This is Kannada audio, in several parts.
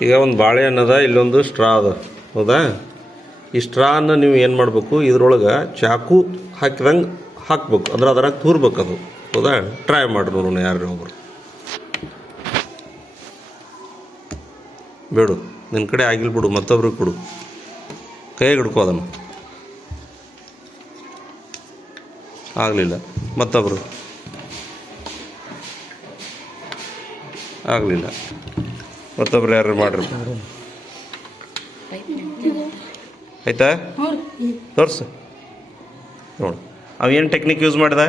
ಈಗ ಒಂದು ಬಾಳೆಹಣ್ಣು ಅದ ಇಲ್ಲೊಂದು ಸ್ಟ್ರಾ ಅದ. ಹೌದಾ? ಈ ಸ್ಟ್ರಾನ ನೀವು ಏನು ಮಾಡಬೇಕು? ಇದ್ರೊಳಗೆ ಚಾಕು ಹಾಕಿದಂಗೆ ಹಾಕ್ಬೇಕು. ಅಂದ್ರೆ ಅದರಾಗ ತೂರ್ಬೇಕು ಅದು. ಹೌದಾ? ಟ್ರೈ ಮಾಡ್ರಿ ನೋಡೋಣ ಯಾರು ಒಬ್ರು. ಬೇಡು. ನಿನ್ನ ಕಡೆ ಆಗಿಲ್ಲ ಬಿಡು. ಮತ್ತೊಬ್ರಿಗೆ ಕೊಡು. ಕೈಗೆ ಹಿಡ್ಕೋ ಅದನ್ನು. ಆಗಲಿಲ್ಲ. ಮತ್ತೊಬ್ರು. ಆಗಲಿಲ್ಲ. ಮತ್ತೊಬ್ರು ಯಾರು ಮಾಡ್ರಿ? ಆಯ್ತಾ? ತೋರ್ಸು. ನೋಡು. ಅವ ಏನು ಟೆಕ್ನಿಕ್ ಯೂಸ್ ಮಾಡ್ದೆ?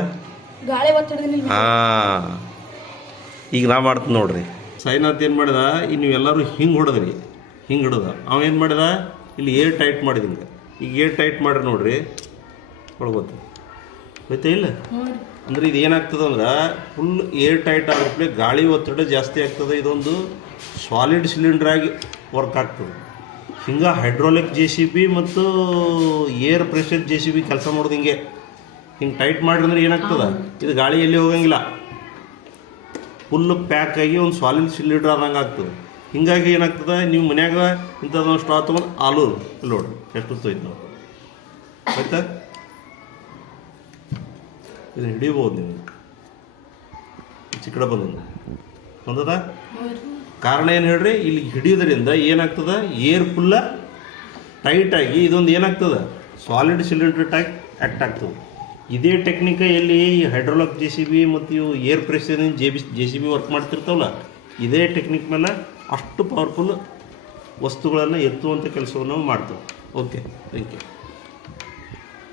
ಹಾಂ. ಈಗ ನಾ ಮಾಡ್ತೀನಿ ನೋಡ್ರಿ. ಸಾಯಿನಾಥ್ ಏನು ಮಾಡಿದ? ಈಗ ನೀವೆಲ್ಲರೂ ಹಿಂಗೆ ಹೊಡೆದ್ರಿ. ಹಿಂಗೆ ಹಿಡ್ದ. ಅವ ಏನು ಮಾಡಿದ? ಇಲ್ಲಿ ಏರ್ ಟೈಟ್ ಮಾಡಿದ ಹಿಂಗೆ. ಈಗ ಏರ್ ಟೈಟ್ ಮಾಡ್ರಿ ನೋಡ್ರಿ. ಒಳಗೋತು ಗೊತ್ತೇ ಇಲ್ಲ? ಅಂದ್ರೆ ಇದು ಏನಾಗ್ತದ ಅಂದ್ರೆ ಫುಲ್ ಏರ್ ಟೈಟ್ ಆಗುತ್ತೆ ಗಾಳಿ ಒತ್ತಡ ಜಾಸ್ತಿ ಆಗ್ತದೆ ಇದೊಂದು. ಸಾಲಿಡ್ ಸಿಲಿಂಡರ್ ಆಗಿ ವರ್ಕ್ ಆಗ್ತದೆ. ಹಿಂಗೆ ಹೈಡ್ರೋಲಿಕ್ ಜೆ ಸಿ ಬಿ ಮತ್ತು air pressure J C B ಕೆಲಸ ಮಾಡೋದು ಹಿಂಗೆ. ಹಿಂಗೆ ಟೈಟ್ ಮಾಡಿದ್ರೆ ಅಂದ್ರೆ ಏನಾಗ್ತದೆ? ಇದು ಗಾಳಿ ಎಲ್ಲಿ ಹೋಗಂಗಿಲ್ಲ. ಫುಲ್ ಪ್ಯಾಕ್ ಆಗಿ ಒಂದು ಸಾಲಿಡ್ ಸಿಲಿಂಡರ್ ಆದಂಗೆ ಆಗ್ತದೆ. ಹಿಂಗಾಗಿ ಏನಾಗ್ತದೆ? ನೀವು ಮನ್ಯಾಗ ಇಂಥದ್ದೊಂದು ಸ್ಟಾ ತೊಗೊಂಡು ಆಲೂ ಲೋಡ್ ಎಷ್ಟು ಹೊತ್ತು ನಾವು ಆಯ್ತಾ? ಇದನ್ನ ಹಿಡಿಬೋದು ನೀವು. ಚಿಕ್ಕಡ ಬಂದ ಬಂದದ? ಕಾರಣ ಏನು ಹೇಳ್ರಿ? ಇಲ್ಲಿ ಹಿಡಿಯೋದ್ರಿಂದ ಏನಾಗ್ತದ? ಏರ್ ಫುಲ್ಲ ಟೈಟ್ ಆಗಿ ಇದೊಂದು ಏನಾಗ್ತದೆ? ಸಾಲಿಡ್ ಸಿಲಿಂಡರ್ ಟೈಪ್ ಆ್ಯಕ್ಟ್ ಆಗ್ತದೆ. ಇದೇ ಟೆಕ್ನಿಕ ಎಲ್ಲಿ ಹೈಡ್ರೋಲಾಕ್ ಜೆ ಸಿ ಬಿ ಮತ್ತು ಇವು air pressure J B J C B work ಮಾಡ್ತಿರ್ತಾವಲ್ಲ, ಇದೇ ಟೆಕ್ನಿಕ್ ಮೇಲೆ ಅಷ್ಟು ಪವರ್ಫುಲ್ ವಸ್ತುಗಳನ್ನು ಎತ್ತುವಂಥ ಕೆಲಸವನ್ನು ಮಾಡ್ತೇವೆ. Okay thank you